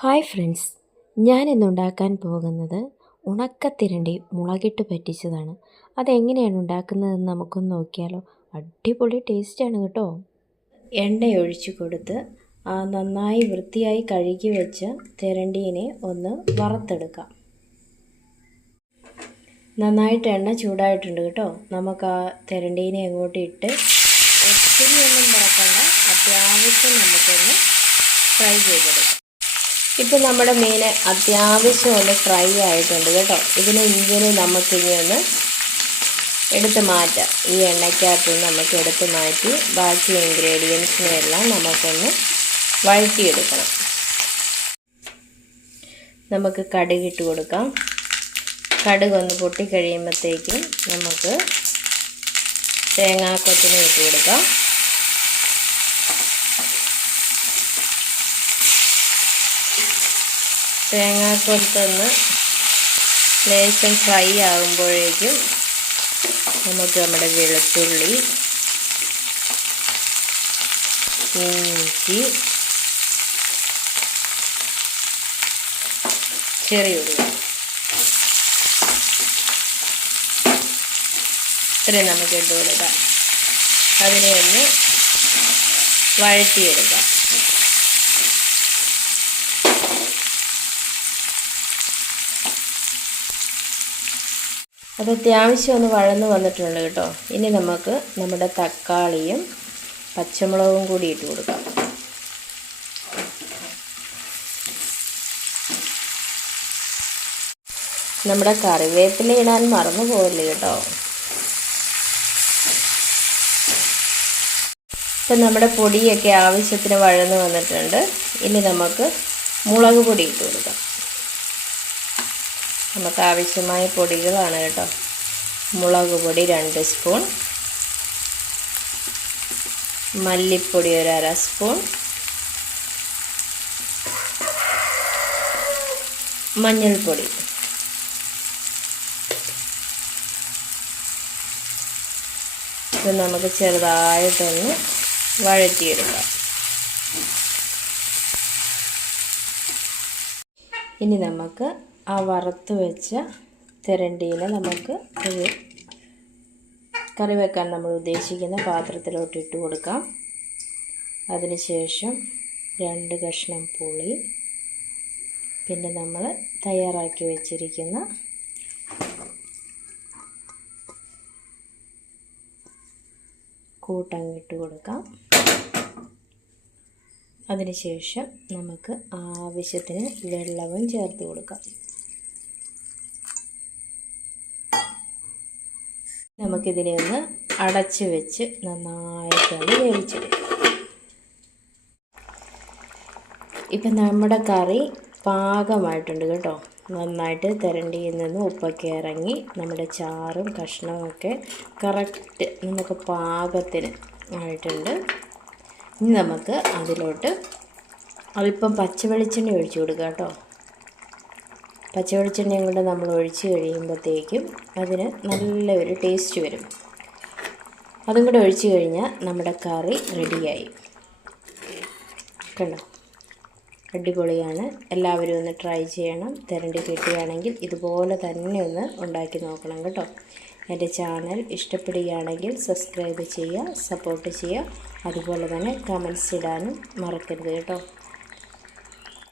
Hi friends. ഞാൻ ഇന്നുണ്ടാക്കാൻ പോകുന്നത് ഉണക്കത്തിരണ്ടി മുളകിട്ട് പറ്റിച്ചതാണ്. അതെങ്ങനെയാണ് ഉണ്ടാക്കുന്നതെന്ന് നമുക്കൊന്ന് നോക്കിയാലോ. അടിപൊളി ടേസ്റ്റാണ് കേട്ടോ. എണ്ണയൊഴിച്ച് കൊടുത്ത് നന്നായി വൃത്തിയായി കഴുകി വെച്ച് തിരണ്ടീനെ ഒന്ന് വറുത്തെടുക്കാം. നന്നായിട്ട് എണ്ണ ചൂടായിട്ടുണ്ട് കേട്ടോ. നമുക്ക് ആ തിരണ്ടീനെ അങ്ങോട്ട് ഇട്ട് ഒത്തിരി ഒന്നും പറക്കണ്ട അത്യാവശ്യം നമുക്കൊന്ന് ഫ്രൈ ചെയ്തെടുക്കാം. ഇപ്പം നമ്മുടെ മീൻ അത്യാവശ്യം ഒന്ന് ഫ്രൈ ആയിട്ടുണ്ട് കേട്ടോ. ഇതിന് ഇഞ്ചിന് നമുക്കിനി ഒന്ന് എടുത്ത് മാറ്റാം. ഈ എണ്ണയ്ക്കകത്ത് നമുക്ക് എടുത്ത് മാറ്റി ബാക്കി ഇൻഗ്രീഡിയൻസിനെ എല്ലാം നമുക്കൊന്ന് വഴറ്റിയെടുക്കണം. നമുക്ക് കടുകിട്ട് കൊടുക്കാം. കടുക് ഒന്ന് പൊട്ടിക്കഴിയുമ്പോഴത്തേക്കും നമുക്ക് തേങ്ങാക്കൊത്തിനെ ഇട്ട് കൊടുക്കാം. തേങ്ങാക്കൊത്തൊന്ന് ലേശം ഫ്രൈ ആകുമ്പോഴേക്കും നമുക്ക് നമ്മുടെ വെളുത്തുള്ളി ഇഞ്ചി ചെറിയ ഉള്ളി. ഇത്രയും നമുക്ക് ഇട്ട് കൊടുക്കാം. അതിനെ ഒന്ന് വഴറ്റിയെടുക്കാം. അത് അത്യാവശ്യം ഒന്ന് വഴന്ന് വന്നിട്ടുണ്ട് കേട്ടോ. ഇനി നമുക്ക് നമ്മുടെ തക്കാളിയും പച്ചമുളകും കൂടി ഇട്ട് കൊടുക്കാം. നമ്മുടെ കറിവേപ്പില ഇടാൻ മറന്നു പോകല്ലേ കേട്ടോ. ഇപ്പം നമ്മുടെ പൊടിയൊക്കെ ആവശ്യത്തിന് വഴന്ന് വന്നിട്ടുണ്ട്. ഇനി നമുക്ക് മുളക് പൊടി ഇട്ട് കൊടുക്കാം. നമുക്ക് ആവശ്യമായ പൊടികളാണ് കേട്ടോ. മുളക് പൊടി രണ്ട് സ്പൂൺ. മല്ലിപ്പൊടി ഒരു അര സ്പൂൺ. മഞ്ഞൾപ്പൊടി. ഇത് നമുക്ക് ചെറുതായിട്ടൊന്ന് വഴറ്റിയെടുക്കാം. ഇനി നമുക്ക് ആ വറുത്ത് വെച്ച തെരണ്ടിയിൽ നമുക്ക് ഒരു കറി വെക്കാൻ നമ്മൾ ഉദ്ദേശിക്കുന്ന പാത്രത്തിലോട്ട് ഇട്ട് കൊടുക്കാം. അതിനുശേഷം രണ്ട് കഷ്ണം പുളി പിന്നെ നമ്മൾ തയ്യാറാക്കി വെച്ചിരിക്കുന്ന കൂട്ടങ്ങിട്ട് കൊടുക്കാം. അതിനുശേഷം നമുക്ക് ആവശ്യത്തിന് വെള്ളവും ചേർത്ത് കൊടുക്കാം. നമുക്കിതിനെ ഒന്ന് അടച്ച് വെച്ച് നന്നായിട്ടൊന്ന് വേവിച്ചെടുക്കാം. ഇപ്പം നമ്മുടെ കറി പാകമായിട്ടുണ്ട് കേട്ടോ. നന്നായിട്ട് തിരണ്ടിയിൽ നിന്ന് ഉപ്പൊക്കെ ഇറങ്ങി നമ്മുടെ ചാറും കഷ്ണമൊക്കെ കറക്റ്റ് നമുക്ക് പാകത്തിന് ആയിട്ടുണ്ട്. ഇനി നമുക്ക് അതിലോട്ട് അല്പം പച്ചവെളിച്ചെണ്ണ ഒഴിച്ചു കൊടുക്കാം കേട്ടോ. പച്ച വെളിച്ചെണ്ണയും കൊണ്ട് നമ്മൾ ഒഴിച്ച് കഴിയുമ്പോഴത്തേക്കും അതിന് നല്ല ഒരു ടേസ്റ്റ് വരും. അതും കൂടെ ഒഴിച്ച് കഴിഞ്ഞാൽ നമ്മുടെ കറി റെഡിയായി കണ്ടോ? അടിപൊളിയാണ്. എല്ലാവരും ഒന്ന് ട്രൈ ചെയ്യണം. തിരണ്ടി കിട്ടുകയാണെങ്കിൽ ഇതുപോലെ തന്നെ ഒന്ന് ഉണ്ടാക്കി നോക്കണം കേട്ടോ. എന്റെ ചാനൽ ഇഷ്ടപ്പെടുകയാണെങ്കിൽ സബ്സ്ക്രൈബ് ചെയ്യുക സപ്പോർട്ട് ചെയ്യുക. അതുപോലെ തന്നെ കമൻസ് ഇടാനും മറക്കരുത് കേട്ടോ.